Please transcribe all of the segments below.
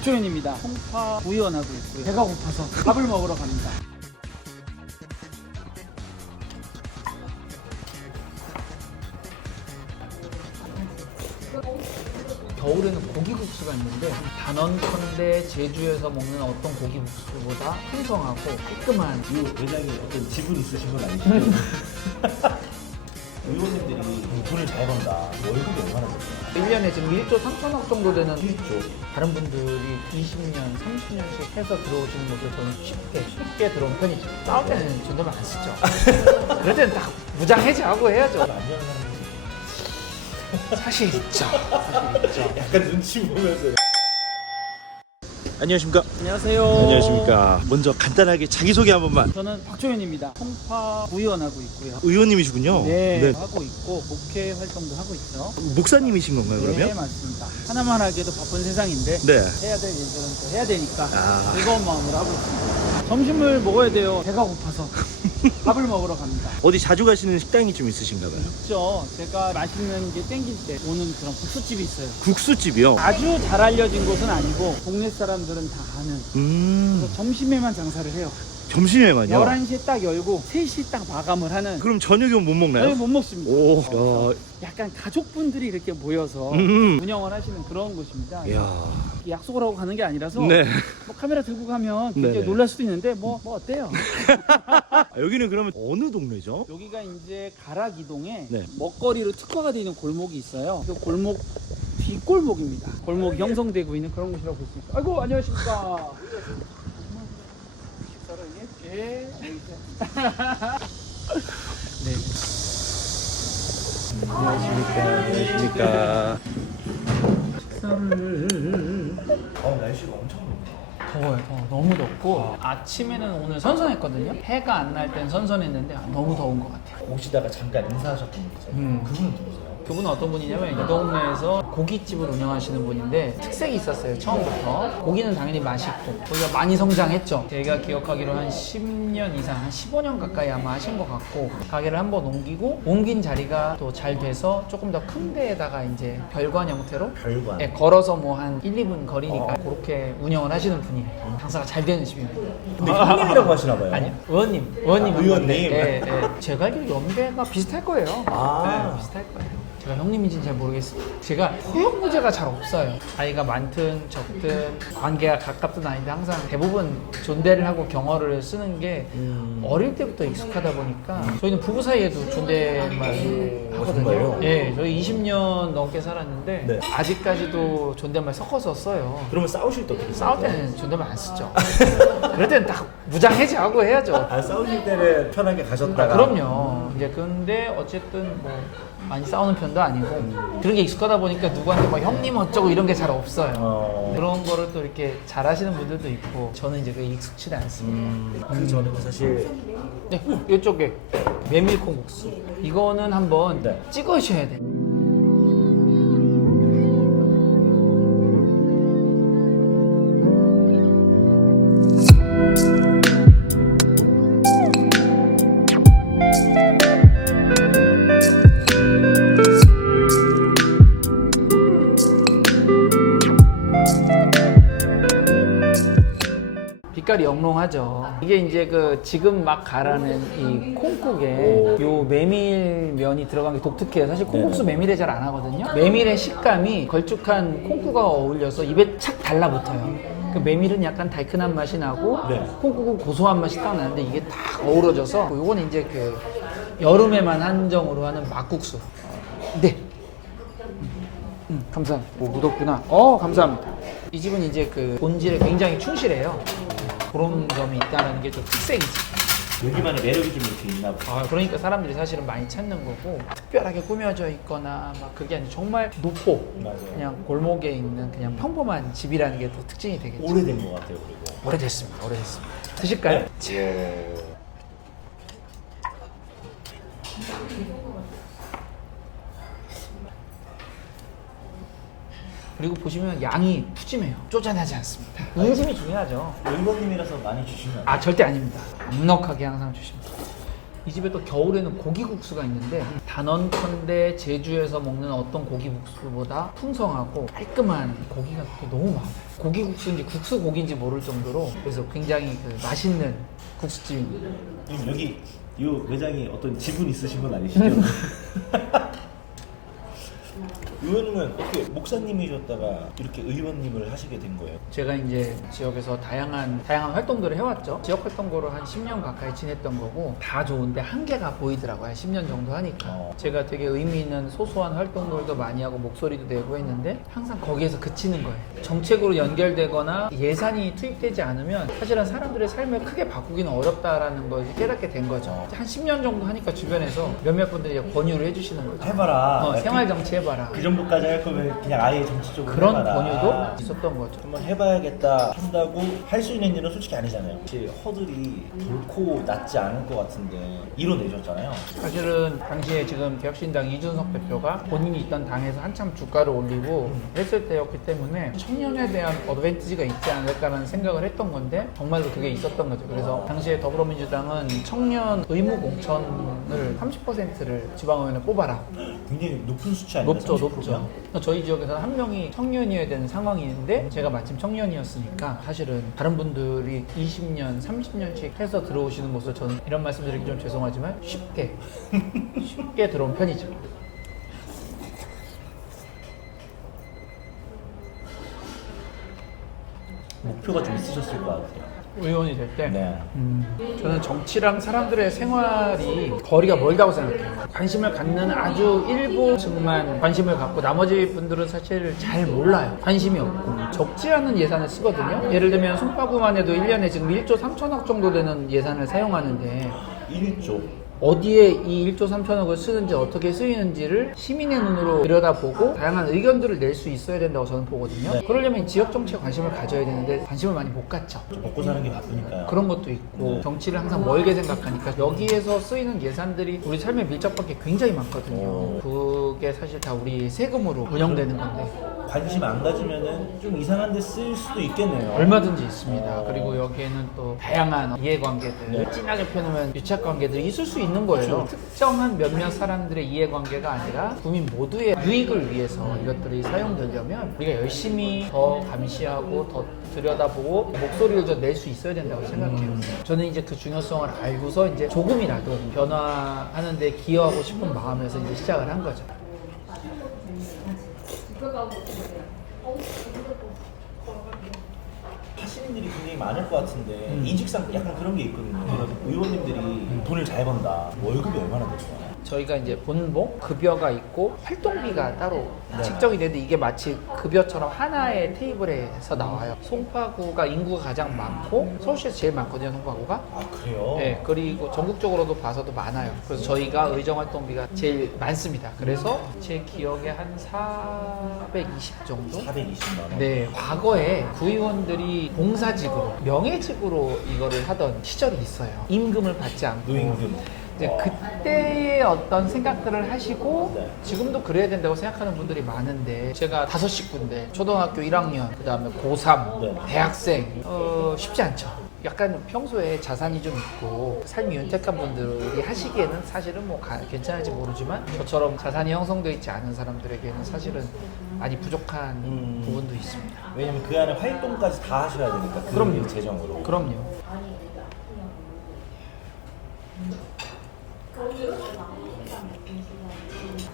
박종현입니다. 송파 구의원하고 있고요. 배가 고파서 밥을 먹으러 갑니다. 겨울에는 고기국수가 있는데 단언컨대 제주에서 먹는 어떤 고기국수보다 풍성하고 깔끔한 이 회장이 어떤 지분 있으신 건 아니시죠? 의원님들이 돈을 잘 번다. 월급이 얼마나 될까요? 1년에 지금 1조 3천억 정도 되는 1조. 다른 분들이 20년, 30년씩 해서 들어오시는 것을 저는 쉽게 들어온 편이죠. 싸울 때는 존댓말 안 쓰죠. 그럴 때는 딱 무장해제하고 해야죠. 안전한 사람이 사실 있죠. 사실 있죠. 약간 눈치 보면서. 안녕하십니까? 안녕하세요. 안녕하십니까? 먼저 간단하게 자기소개 한 번만. 저는 박종현입니다. 송파 구의원하고 있고요. 의원님이시군요. 네, 하고 있고 목회 활동도 하고 있죠. 목사님이신 건가요, 그러면? 네, 맞습니다. 하나만 하기에도 바쁜 세상인데 네. 해야 될 일들은 또 해야 되니까 아. 즐거운 마음으로 하고 있습니다. 점심을 먹어야 돼요. 배가 고파서 밥을 먹으러 갑니다. 어디 자주 가시는 식당이 좀 있으신가 봐요. 있죠. 제가 맛있는 게 땡길 때 오는 그런 국수집이 있어요. 국수집이요? 아주 잘 알려진 곳은 아니고 동네 사람들은 다 아는. 그래서 점심에만 장사를 해요. 점심에만요? 11시에 딱 열고 3시에 딱 마감을 하는. 그럼 저녁에 못 먹나요? 저희 못 먹습니다. 오, 약간 가족분들이 이렇게 모여서 음. 운영을 하시는 그런 곳입니다. 야. 약속을 하고 가는 게 아니라서 네. 뭐 카메라 들고 가면 굉장히 네네. 놀랄 수도 있는데 뭐 어때요? 여기는 그러면 어느 동네죠? 여기가 이제 가락이동에 네. 먹거리로 특화가 되어 있는 골목이 있어요. 그 골목 뒷골목입니다. 골목이 형성되고 있는 그런 곳이라고 볼 수 있어요. 아이고 안녕하십니까. 식사를 예. 네. 안녕하십니까. 식사를 날씨가 엄청 덥다. 더워요. 너무 덥고 아침에는 오늘 선선했거든요. 해가 안 날 땐 선선했는데 너무 더운 것 같아요. 오시다가 잠깐 인사하셨던 분 있잖아요. 그분은 누구세요? 그분은 어떤 분이냐면 이 동네에서 고깃집을 운영하시는 분인데 특색이 있었어요. 처음부터 고기는 당연히 맛있고 거기가 많이 성장했죠. 제가 기억하기로 한 10년 이상, 한 15년 가까이 아마 하신 것 같고 가게를 한번 옮기고 옮긴 자리가 또 잘 돼서 조금 더 큰 데에다가 이제 별관 형태로 별관. 네, 걸어서 뭐 한 1, 2분 거리니까 그렇게 운영을 하시는 분이에요. 장사가 잘 되는 집입니다. 근데 형님이라고 하시나 봐요. 아니요, 의원님. 의원님. 네, 네. 제가 알기로 연배가 비슷할 거예요. 아. 네, 비슷할 거예요. 제가 형님인지는 잘 모르겠어요. 제가 호영무제가 잘 없어요. 아이가 많든 적든 관계가 가깝든 아닌데 항상 대부분 존대를 하고 경어를 쓰는 게 어릴 때부터 익숙하다 보니까 저희는 부부 사이에도 존댓말 하거든요. 정말요? 네, 저희 20년 넘게 살았는데 네. 아직까지도 존댓말 섞어서 써요. 그러면 싸우실 때 어떻게 싸울 싸우세요? 때는 존댓말 안 쓰죠. 그럴 때는 딱 무장해제하고 해야죠. 아, 싸우실 때는 편하게 가셨다가. 그럼요. 이제 근데 어쨌든 뭐 많이 싸우는 편도 아니고 그런 게 익숙하다 보니까 누구한테 막 형님 어쩌고 이런 게 잘 없어요. 그런 거를 또 이렇게 잘 하시는 분들도 있고 저는 이제 그게 익숙치지 않습니다. 그 전에는 사실 네, 이쪽에 메밀콩국수 이거는 한번 네. 찍으셔야 돼요. 빛깔이 영롱하죠. 이게 이제 그 지금 막 가라는 이 콩국에 요 메밀면이 들어간 게 독특해요. 사실 콩국수 메밀에 잘 안 하거든요. 메밀의 식감이 걸쭉한 콩국과 어울려서 입에 착 달라붙어요. 그 메밀은 약간 달큰한 맛이 나고 네. 콩국은 고소한 맛이 딱 나는데 이게 딱 어우러져서 요거는 이제 그 여름에만 한정으로 하는 막국수. 네. 감사합니다. 오, 묻었구나. 감사합니다. 이 집은 이제 그 본질에 굉장히 충실해요. 그런 점이 있다는 게 좀 특색이지. 여기만의 매력이 좀 이렇게 있나 봐요. 그러니까 사람들이 사실은 많이 찾는 거고 특별하게 꾸며져 있거나 막 그게 아니라 정말 노포 맞아요. 그냥 골목에 있는 그냥 평범한 집이라는 게 또 특징이 되겠죠. 오래된 것 같아요, 그리고. 오래됐습니다. 오래됐습니다. 드실까요? 예. 그리고 보시면 양이 푸짐해요. 쪼잔하지 않습니다. 인심이 중요하죠. 의원님이라서 많이 주시면 안 돼요? 절대 아닙니다. 넉넉하게 항상 주십니다. 이 집에 또 겨울에는 고기국수가 있는데 단언컨대 제주에서 먹는 어떤 고기국수보다 풍성하고 깔끔한 고기가 또 너무 많아요. 고기국수인지 국수고기인지 모를 정도로 그래서 굉장히 그 맛있는 국수집입니다. 여기 이 매장이 어떤 지분 있으신 분 아니시죠? 의원님은 어떻게 목사님이셨다가 이렇게 의원님을 하시게 된 거예요? 제가 이제 지역에서 다양한 활동들을 해왔죠. 지역 활동고를 한 10년 가까이 지냈던 거고 다 좋은데 한계가 보이더라고요. 10년 정도 하니까. 제가 되게 의미 있는 소소한 활동들도 많이 하고 목소리도 내고 했는데 항상 거기에서 그치는 거예요. 정책으로 연결되거나 예산이 투입되지 않으면 사실은 사람들의 삶을 크게 바꾸기는 어렵다라는 걸 깨닫게 된 거죠. 한 10년 정도 하니까 주변에서 몇몇 분들이 이제 권유를 해주시는 거죠. 해봐라. 생활 정치 해봐라. 그 정도까지 할 거면 그냥 아예 정치 쪽으로 그런 해봐라. 권유도 있었던 거죠. 한번 해봐야겠다 한다고 할 수 있는 일은 솔직히 아니잖아요. 혹시 허들이 결코 낮지 않을 것 같은데 이뤄내셨잖아요. 사실은 당시에 지금 개혁신당 이준석 대표가 본인이 있던 당에서 한참 주가를 올리고 했을 때였기 때문에 청년에 대한 어드밴티지가 있지 않을까라는 생각을 했던 건데 정말로 그게 있었던 거죠. 그래서 당시에 더불어민주당은 청년 의무 공천을 30%를 지방의원에 뽑아라. 굉장히 높은 수치 아니에요? 높죠. 저희 지역에서는 한 명이 청년이어야 되는 상황인데 제가 마침 청년이었으니까 사실은 다른 분들이 20년, 30년씩 해서 들어오시는 것을 저는 이런 말씀드리기 좀 죄송하지만 쉽게 들어온 편이죠. 목표가 좀 있으셨을 것 같아요. 의원이 될 때 네. 저는 정치랑 사람들의 생활이 거리가 멀다고 생각해요. 관심을 갖는 아주 일부층만 관심을 갖고 나머지 분들은 사실 잘 몰라요. 관심이 없고 적지 않은 예산을 쓰거든요. 예를 들면 송파구만 해도 1년에 지금 1조 3천억 정도 되는 예산을 사용하는데 1조. 어디에 이 1조 3천억을 쓰는지 어떻게 쓰이는지를 시민의 눈으로 들여다보고 다양한 의견들을 낼 수 있어야 된다고 저는 보거든요. 네. 그러려면 지역 정치에 관심을 가져야 되는데 관심을 많이 못 갖죠. 먹고 사는 게 바쁘니까요. 그런 것도 있고 네. 정치를 항상 멀게 생각하니까 여기에서 쓰이는 예산들이 우리 삶에 밀접한 게 굉장히 많거든요. 그게 사실 다 우리 세금으로 운영되는 건데 관심 안 가지면은 좀 이상한 데 쓰일 수도 있겠네요. 얼마든지 있습니다. 그리고 여기에는 또 다양한 이해관계들, 진하게 표현하면 유착관계들이 있을 수 있는 거예요. 특정한 몇몇 사람들의 이해관계가 아니라 국민 모두의 유익을 위해서 이것들이 사용되려면 우리가 열심히 더 감시하고 더 들여다보고 목소리를 좀 낼 수 있어야 된다고 생각해요. 저는 이제 그 중요성을 알고서 이제 조금이라도 변화하는 데 기여하고 싶은 마음에서 이제 시작을 한 거죠. 하시는 일이 굉장히 많을 것 같은데 인식상 약간 그런 게 있거든요. 이런 의원님들이 돈을 잘 번다. 월급이 얼마나 될까요? 저희가 이제 본봉, 급여가 있고 활동비가 따로 네. 책정이 되는데 이게 마치 급여처럼 하나의 테이블에서 나와요. 송파구가 인구가 가장 많고 서울시에서 제일 많거든요, 송파구가. 아 그래요? 네, 그리고 전국적으로도 봐서도 많아요. 그래서 저희가 의정활동비가 제일 많습니다. 그래서 제 기억에 한 420 정도? 420만 원. 네, 과거에 구의원들이 봉사직으로, 명예직으로 이거를 하던 시절이 있어요. 임금을 받지 않고. 노임금. 이제 그때의 어떤 생각들을 하시고 네. 지금도 그래야 된다고 생각하는 분들이 많은데 제가 5식구인데 초등학교 1학년, 그 다음에 고3, 네. 대학생 쉽지 않죠. 약간 평소에 자산이 좀 있고 삶이 윤택한 분들이 하시기에는 사실은 뭐 괜찮을지 모르지만 저처럼 자산이 형성되어 있지 않은 사람들에게는 사실은 많이 부족한 부분도 있습니다. 왜냐면 그 안에 활동까지 다 하셔야 되니까. 그 그럼요. 재정으로. 그럼요.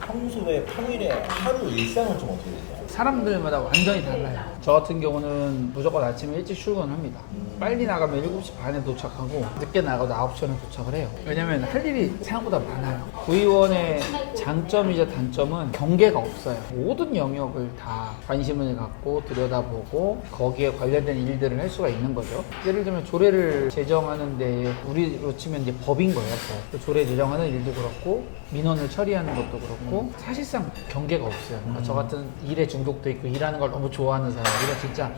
평소에 평일에 하루 일상은 좀 어떻게 되세요? 사람들마다 완전히 달라요. 저 같은 경우는 무조건 아침에 일찍 출근합니다. 빨리 나가면 7시 반에 도착하고 늦게 나가도 9시 전에 도착을 해요. 왜냐면 할 일이 생각보다 많아요. 구의원의 장점이자 단점은 경계가 없어요. 모든 영역을 다 관심을 갖고 들여다보고 거기에 관련된 일들을 할 수가 있는 거죠. 예를 들면 조례를 제정하는데 우리로 치면 이제 법인 거예요. 법. 조례 제정하는 일도 그렇고 민원을 처리하는 것도 그렇고 사실상 경계가 없어요. 그러니까 저 같은 일에 중독돼 있고 일하는 걸 너무 좋아하는 사람들은 진짜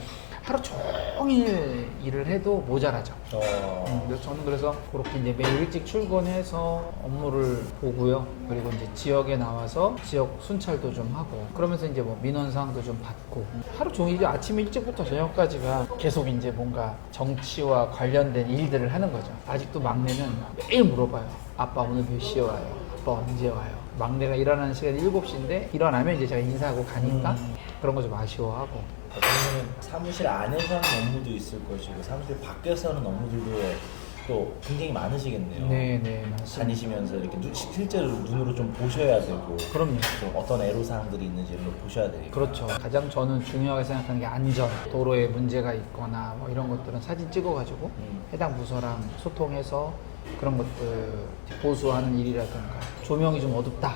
하루 종일 일을 해도 모자라죠. 어. 저는 그래서 그렇게 이제 매일 일찍 출근해서 업무를 보고요. 그리고 이제 지역에 나와서 지역 순찰도 좀 하고 그러면서 이제 뭐 민원 사항도 좀 받고 하루 종일 아침 일찍부터 저녁까지가 계속 이제 뭔가 정치와 관련된 일들을 하는 거죠. 아직도 막내는 매일 물어봐요. 아빠 오늘 몇 시에 와요? 아빠 언제 와요? 막내가 일어나는 시간이 7시인데 일어나면 이제 제가 인사하고 가니까 그런 거 좀 아쉬워하고. 그러면 사무실 안에서 하는 업무도 있을 것이고 사무실 밖에서 하는 업무들도 또 굉장히 많으시겠네요. 네네 맞습니다. 다니시면서 이렇게 실제로 눈으로 좀 보셔야 되고 그럼요. 또 어떤 애로사항들이 있는지 이런 걸 보셔야 되니까. 그렇죠. 가장 저는 중요하게 생각하는 게 안전. 도로에 문제가 있거나 뭐 이런 것들은 사진 찍어가지고 해당 부서랑 소통해서 그런 것들 보수하는 일이라든가 조명이 좀 어둡다.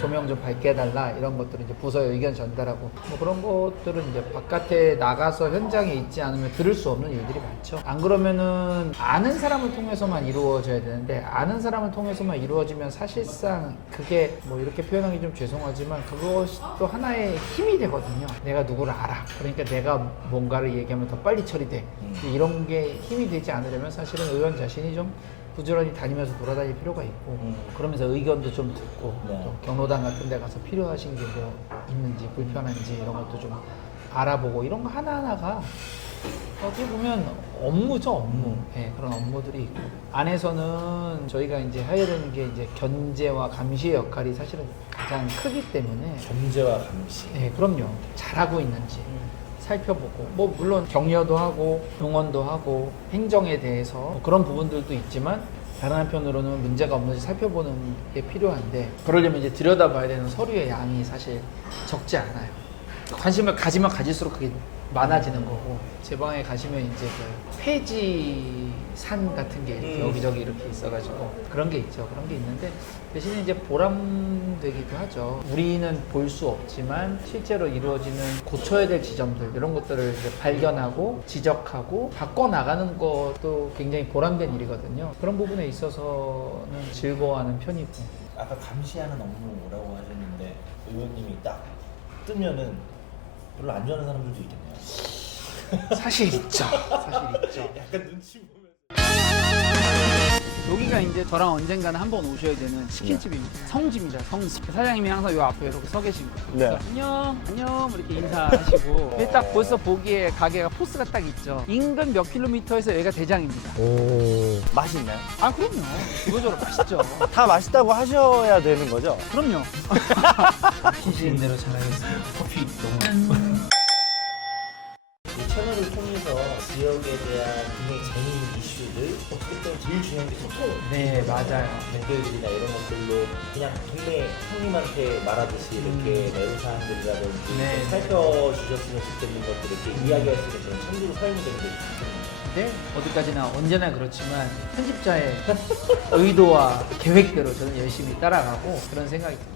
조명 좀 밝게 해달라. 이런 것들은 이제 부서에 의견 전달하고 뭐 그런 것들은 이제 바깥에 나가서 현장에 있지 않으면 들을 수 없는 일들이 많죠. 안 그러면은 아는 사람을 통해서만 이루어져야 되는데 아는 사람을 통해서만 이루어지면 사실상 그게 뭐 이렇게 표현하기 좀 죄송하지만 그것이 또 하나의 힘이 되거든요. 내가 누구를 알아. 그러니까 내가 뭔가를 얘기하면 더 빨리 처리돼. 이런 게 힘이 되지 않으려면 사실은 의원 자신이 좀 부지런히 다니면서 돌아다닐 필요가 있고 그러면서 의견도 좀 듣고 네. 또 경로당 같은 데 가서 필요하신 게 뭐 있는지 불편한지 이런 것도 좀 알아보고 이런 거 하나하나가 어떻게 보면 업무죠, 업무. 네, 그런 업무들이 있고 안에서는 저희가 이제 해야 되는 게 이제 견제와 감시의 역할이 사실은 가장 크기 때문에 견제와 감시. 네, 그럼요. 잘하고 있는지 살펴보고 뭐 물론 격려도 하고 응원도 하고 행정에 대해서 뭐 그런 부분들도 있지만 다른 한편으로는 문제가 없는지 살펴보는 게 필요한데 그러려면 이제 들여다봐야 되는 서류의 양이 사실 적지 않아요. 관심을 가지면 가질수록 그게 많아지는 거고 제 방에 가시면 이제 그 폐지산 같은 게 이렇게 여기저기 이렇게 있어가지고 그런 게 있죠. 그런 게 있는데 대신에 이제 보람되기도 하죠. 우리는 볼 수 없지만 실제로 이루어지는 고쳐야 될 지점들 이런 것들을 이제 발견하고 지적하고 바꿔 나가는 것도 굉장히 보람된 일이거든요. 그런 부분에 있어서는 즐거워하는 편이고. 아까 감시하는 업무라고 하셨는데 의원님이 딱 뜨면은 별로 안 좋아하는 사람들도 있겠네요. 사실 있죠. 사실 있죠. 약간 눈치 보면. 여기가 이제 저랑 언젠가는 한번 오셔야 되는 치킨집입니다. 성지입니다. 성지. 사장님이 항상 요 앞에 이렇게 서 계신 거예요. 네. 그래서 안녕, 안녕 이렇게 인사하시고 근데 딱 벌써 보기에 가게가 포스가 딱 있죠. 인근 몇 킬로미터에서 여기가 대장입니다. 오. 맛이 있나요? 아 그럼요. 기본적으로 맛있죠. 다 맛있다고 하셔야 되는 거죠? 그럼요. 시시인 대로 잘하겠습니다. 커피 너무. 이 채널을 통해서 지역에 대한 굉장히 재미있는 이슈들 어떻게 보면 제일 중요한 게 소통. 네 맞아요. 댓글들이나 이런 것들로 그냥 동네 형님한테 말하듯이 이렇게 애로사항들이라든지 네. 좀 살펴주셨으면 좋겠는 것들 이렇게 이야기할 수 있는 참고로 사용되는 게 좋겠네요. 네, 어디까지나 언제나 그렇지만 편집자의 의도와 계획대로 저는 열심히 따라가고 그런 생각이 듭니다.